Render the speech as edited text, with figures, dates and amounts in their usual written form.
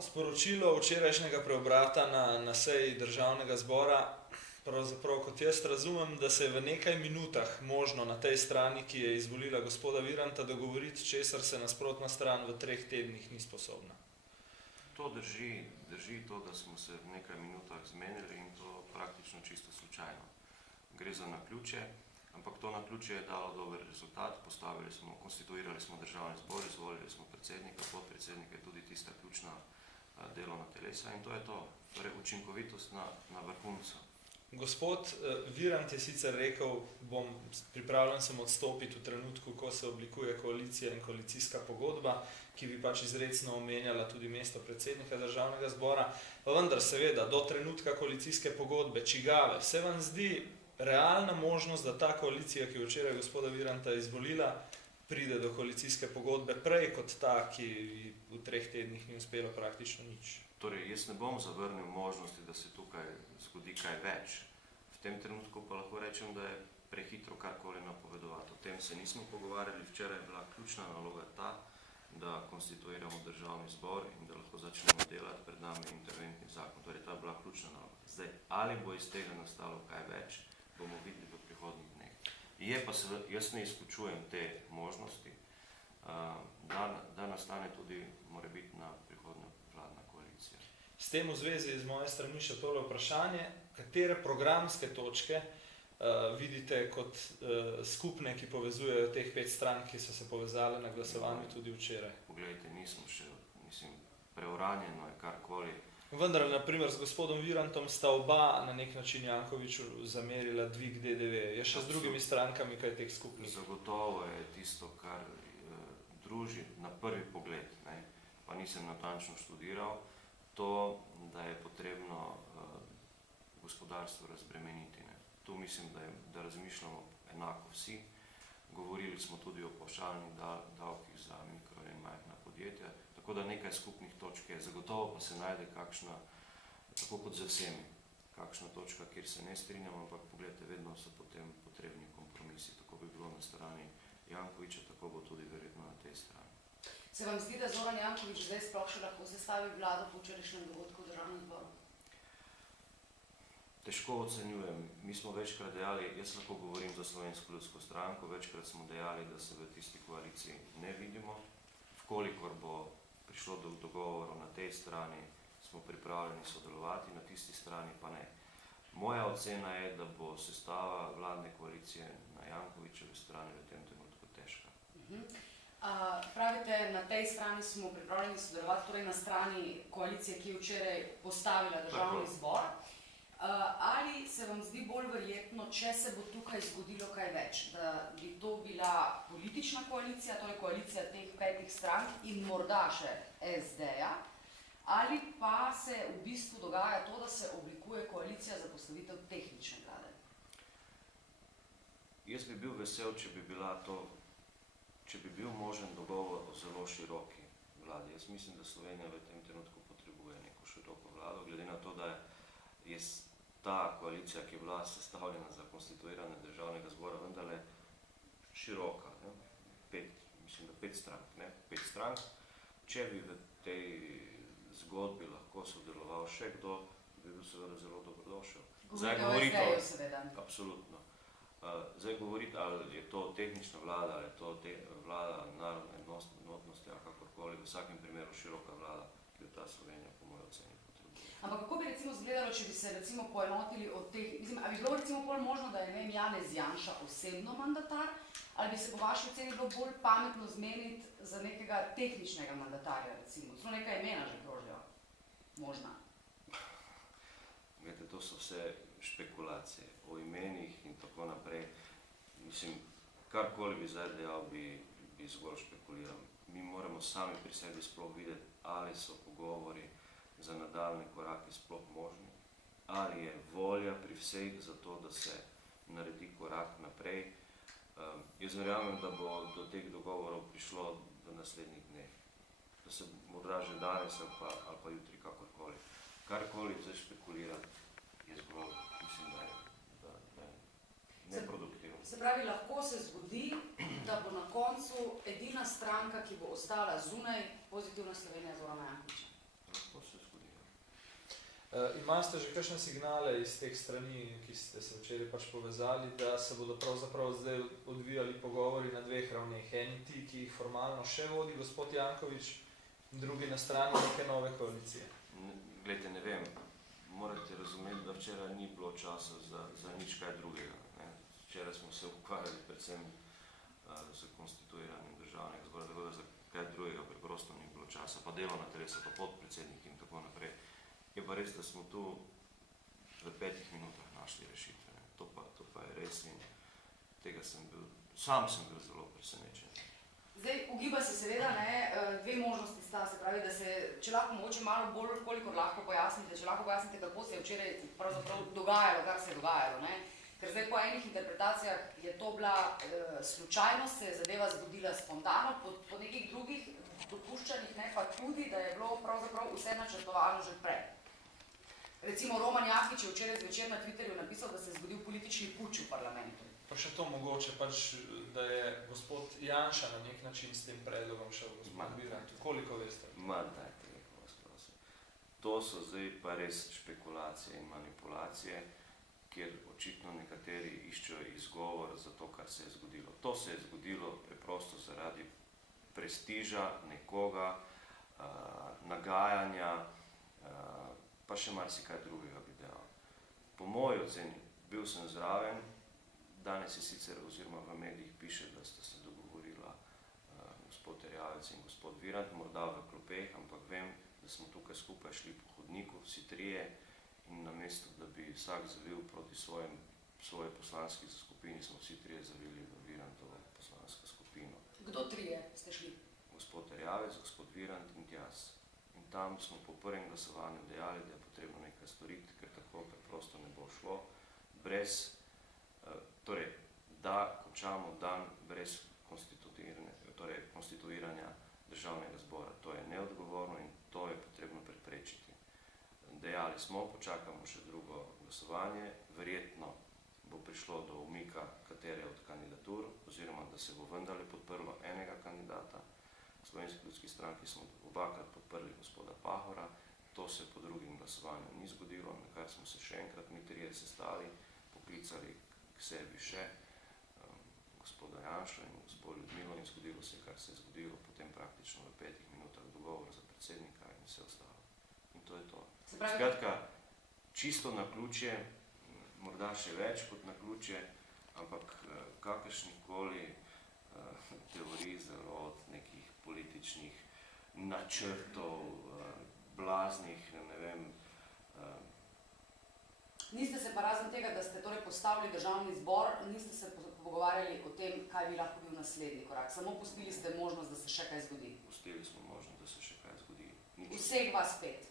sporočilo včerajšnjega preobrata na seji državnega zbora, pravzaprav kot jaz razumem, da se je v nekaj minutah možno na tej strani, ki je izvolila gospoda Viranta, dogovoriti, česar se nasprotna stran v 3 tednih ni sposobna. To drži to, da smo se v nekaj minutah zmenili in to praktično čisto slučajno. Gre za naključje, ampak to naključje je dalo dober rezultat, konstituirali smo državni zbor, izvolili smo predsednika, podpredsednika, tudi tista ključna delovna telesa in to je to, torej učinkovitost na vrhuncu. Gospod Virant je sicer rekel, pripravljen sem odstopiti v trenutku, ko se oblikuje koalicija in koalicijska pogodba, ki bi pač izrecno omenjala tudi mesto predsednika državnega zbora, pa vendar seveda do trenutka koalicijske pogodbe, čigave, se vam zdi realna možnost, da ta koalicija, ki je včeraj gospoda Viranta izvolila, pride do koalicijske pogodbe prej kot ta, ki v 3 tednih ni uspelo praktično nič? Torej, jaz ne bom zavrnil možnosti, da se tukaj zgodi kaj več. V tem trenutku pa lahko rečem, da je prehitro karkoli napovedovati. O tem se nismo pogovarjali, včeraj je bila ključna naloga ta, da konstituiramo državni zbor in da lahko začnemo delati pred nami interventni zakon. Torej, ta je bila ključna naloga. Zdaj, ali bo iz tega nastalo kaj več, bomo videli v prihodnjih dneh. Je pa se, jaz ne izključujem te možnosti, da nastane tudi morebitna prihodnja vladna koalicija. S tem v zvezi z moje strani še tole vprašanje, katere programske točke vidite kot skupne, ki povezujejo teh 5 strank, ki so se povezale na glasovanju tudi včeraj? Poglejte, nismo še, preuranjeno je karkoli. Vendar, na primer, z gospodom Virantom sta oba na nek način Jankoviću zamerila dvig DDV. Je še z drugimi strankami kaj teh skupnih? Zagotovo je tisto, kar druži na prvi pogled, pa nisem natančno študiral, to, da je potrebno gospodarstvo razbremeniti. Tu mislim, da razmišljamo enako vsi. Govorili smo tudi o pavšalnih davkih za mikro in majhna podjetja, tako da nekaj skupnih točk je. Zagotovo pa se najde kakšna, tako kot za vsemi, kakšna točka, kjer se ne strinjamo, ampak pogledajte, vedno so potem potrebni kompromisi. Tako bi bilo na strani Jankovića, tako bo tudi verjetno na tej strani. Se vam zdi, da Zoran Janković zdaj sploh še lahko sestavi vlado po včerajšnjem dogodku v državnem zboru? Težko ocenjujem. Mi smo večkrat dejali, jaz lahko govorim za Slovensko ljudsko stranko, večkrat smo dejali, da se v tisti koaliciji ne vidimo. Vkolikor bo prišlo do dogovorov na tej strani, smo pripravljeni sodelovati, na tisti strani pa ne. Moja ocena je, da bo sestava vladne koalicije na Jankovićevi strani v tem trenutku težka. Pravite, na tej strani smo pripravljeni sodelovati, torej na strani koalicije, ki je včeraj postavila državni zbor. Ali se vam zdi bolj verjetno, če se bo tukaj zgodilo kaj več, da bi to bila politična koalicija, torej koalicija teh 5 strank in morda še SD-ja, ali pa se v bistvu dogaja to, da se oblikuje koalicija za postavitev tehnične vlade? Jaz bi bil vesel, če bi bil možen dogovor o zelo široki vladi. Jaz mislim, da Slovenija v tem trenutku potrebuje neko široko vlado, glede na to, da je ta koalicija, ki je bila sestavljena za konstituiranje državnega zbora, vendarle široka, mislim, da 5 strank, 5 strank. Če bi v tej zgodbi lahko sodeloval še kdo, bi bil seveda zelo dobrodošel. Govorite o SD-ju seveda. Absolutno. Zdaj govoriti, ali je to tehnična vlada, ali je to vlada narodne enotnosti, ali kakorkoli, v vsakem primeru široka vlada, ki jo ta Slovenija po moji oceni potrebuje. Ampak kako bi recimo izgledalo, če bi se recimo poenotili od teh, ali bi bilo recimo bolj možno, da je Janez Janša osebno mandatar, ali bi se po vaši oceni bilo bolj pametno zmeniti za nekega tehničnega mandatarja recimo? Celo nekaj imena že krožijo. Možna. Glede, to so vse špekulacije o imenih in tako naprej. Mislim, karkoli bi zdaj dejal, bi zgolj špekuliral. Mi moramo sami pri sebi sploh videti, ali so pogovori za nadaljne korake sploh možni, ali je volja pri vseh za to, da se naredi korak naprej. Jaz verjamem, da bo do teh dogovorov prišlo v naslednjih dneh. Da se morda že danes ali pa jutri kakorkoli. Karkoli zdaj špekulirati, je zgolj, mislim, da je neproduktivno. Se pravi, lahko se zgodi, da bo na koncu edina stranka, ki bo ostala zunaj, Pozitivna Slovenija Zorana Jankovića. Imate že kakšne signale iz teh strani, ki ste se včeraj pač povezali, da se bodo pravzaprav zdaj odvijali pogovori na dveh ravneh? Eni ti, ki jih formalno še vodi gospod Janković, drugi na strani neke nove koalicije? Glejte, ne vem, morate razumeti, da včeraj ni bilo časa za nič kaj drugega. Ne? Včeraj smo se ukvarjali predvsem z konstituiranjem državnega zbora, tako da za kaj drugega preprosto ni bilo časa, pa delovna telesa, pa podpredsedniki in tako naprej. Je pa res, da smo tu v 5 minutah našli rešitve. Ne? To pa je res in tega sam sem bil zelo presenečen. Zdaj, ugiba se seveda, dve možnosti sta, se pravi, da se, če lahko mogoče malo bolj, kolikor lahko pojasnite, kako se je včeraj pravzaprav dogajalo, kar se je dogajalo, ne? Ker zdaj po enih interpretacijah je to bila slučajnost, se je zadeva zgodila spontano, po nekih drugih dopuščanjih, ne, pa tudi, da je bilo pravzaprav vse načrtovano že prej. Recimo Roman Jakič je včeraj zvečer na Twitterju napisal, da se je zgodil politični puč v parlamentu. Pa še to mogoče, pač, da je gospod Janša na nek način s tem predlogom šel gospod Virant. Koliko veste? Dajte, vas prosim. To so zdaj pa res špekulacije in manipulacije, kjer očitno nekateri iščejo izgovor za to, kar se je zgodilo. To se je zgodilo preprosto zaradi prestiža nekoga, nagajanja, pa še marsikaj drugega bi dejal. Po moji oceni, bil sem zraven, danes je sicer oziroma v medijih piše, da sta se dogovorila gospod Erjavec in gospod Virant, morda v klopeh, ampak vem, da smo tukaj skupaj šli po hodniku, vsi trije, in namesto, da bi vsak zavil proti svoje poslanski skupini, smo vsi trije zavili v Virantovo poslansko skupino. Kdo trije ste šli? Gospod Erjavec, gospod Virant in jaz. In tam smo po prvem glasovanju dejali, da je potrebno nekaj storiti, ker tako preprosto ne bo šlo, brez, torej, da končamo dan brez konstituiranja državnega zbora. To je neodgovorno in to je potrebno preprečiti. Dejali smo, počakamo še drugo glasovanje, verjetno bo prišlo do umika katere od kandidatur, oziroma da se bo vendarle podprlo enega kandidata. V Slovenski ljudski stranki smo obakrat podprli gospoda Pahorja, to se po drugim glasovanju ni zgodilo, na kar smo se še enkrat mi trije sestali, poklicali k sebi še gospoda Janša in gospod Ljudmilo in zgodilo se, kar se je zgodilo, potem praktično v 5 minutah dogovor za predsednika in vse ostalo. In to je to. Skratka, čisto naključje, morda še več kot naključje, ampak kakršnikoli teorij zarot, nekih političnih načrtov, blaznih, ne vem. Niste se pa razen tega, da ste torej postavili državni zbor, niste se pogovarjali o tem, kaj bi lahko bil naslednji korak. Samo pustili ste možnost, da se še kaj zgodi. Pustili smo možnost, da se še kaj zgodi. Vseh vas 5.